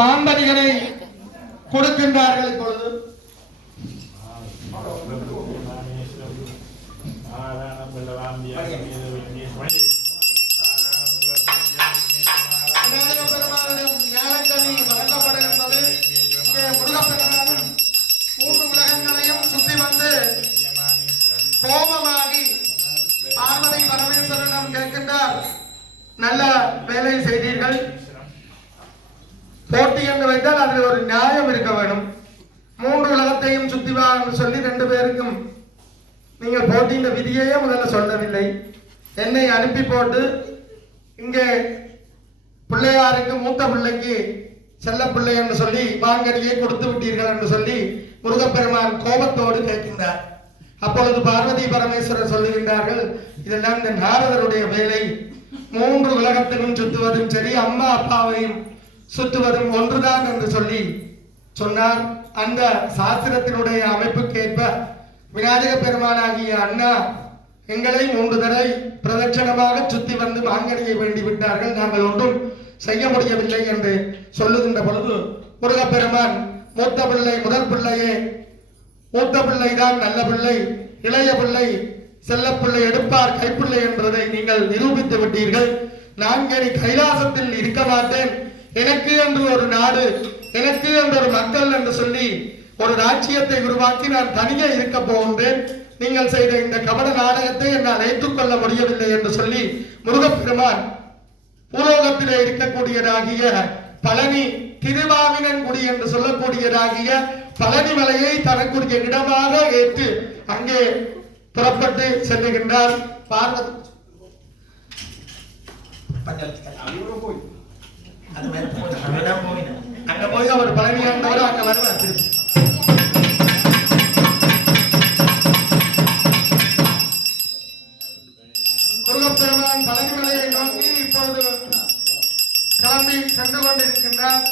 மாந்தரிகளை கொடுக்கின்றார்கள். இப்பொழுது ஞானக்கனி வழங்கப்படுகின்றது. இங்கே முருகப்பெருமானும் 3 உலகங்களையும் சுற்றி வந்து கோபமாகி பார்வதி பரமேஸ்வரனிடம் கேட்கின்றார், நல்ல வேலை செய்தீர்கள். போட்டி என்று வைத்தால் அதில் ஒரு நியாயம் இருக்க வேண்டும். 3 உலகத்தையும் சுத்தி வா என்று சொல்லி 2 பேருக்கும் நீங்கள் போட்டியின் விதியையே முதல்ல சொல்லவில்லை. என்னை அனுப்பி போட்டு இங்கே பிள்ளையாருக்கு மூத்த பிள்ளைக்கு செல்ல பிள்ளை என்று சொல்லி மாங்கனியை கொடுத்து விட்டீர்கள் என்று சொல்லி முருகப்பெருமான் கோபத்தோடு கேட்கின்றார். அப்பொழுது பார்வதி பரமேஸ்வரர் சொல்லுகின்றார்கள், இதெல்லாம் இந்த நாரதருடைய வேலை. 3 உலகத்திலும் சுற்றுவதும் சரி, அம்மா அப்பாவையும் சுற்றுவதும் ஒன்றுதான் என்று சொல்லி சொன்னார். அந்த சாஸ்திரத்தினுடைய அமைப்புக்கேற்ப விநாயக பெருமானாகிய அண்ணா எங்களை 3 தடவை பிரதட்சணமாக சுத்தி வந்து மாங்கனியை வேண்டி விட்டார்கள். நாங்கள் ஒன்றும் செய்ய முடியவில்லை என்று சொல்லுகின்ற பொழுது முருகப்பெருமான், மூத்த பிள்ளை முதல் பிள்ளையே, மூத்த பிள்ளைதான் நல்ல பிள்ளை, இளைய பிள்ளை செல்லப்பிள்ளை எடுப்பார் கைப்பிள்ளை என்பதை நீங்கள் நிரூபித்து விட்டீர்கள். நான் இனி கைலாசத்தில் இருக்க மாட்டேன். எனக்கு என்று ஒரு நாடு, எனக்கு என்று ஒரு மக்கள் என்று சொல்லி ஒரு ராஜ்யத்தை உருவாக்கி நான் தனியே இருக்க போகின்றேன். நீங்கள் செய்த இந்த கபட நாடகத்தை என்னால் ஏற்றுக்கொள்ள முடியவில்லை என்று சொல்லி முருகப்பெருமான் பூலோகத்திலே இருக்கக்கூடியதாகிய பழனி திருவாவினன்குடி என்று சொல்லக்கூடியதாகிய பழனி மலையை தனக்குரிய இடமாக ஏற்று அங்கே புறப்பட்டு செல்லுகின்றார். பார்வதி அங்க போய் அவர் பழனியாண்டவர் அங்க வருவார். திருப்பி முருகப்பெருமான் பழனி மலையை நோக்கி இப்பொழுது கிளம்பி சென்று கொண்டிருக்கின்றார்.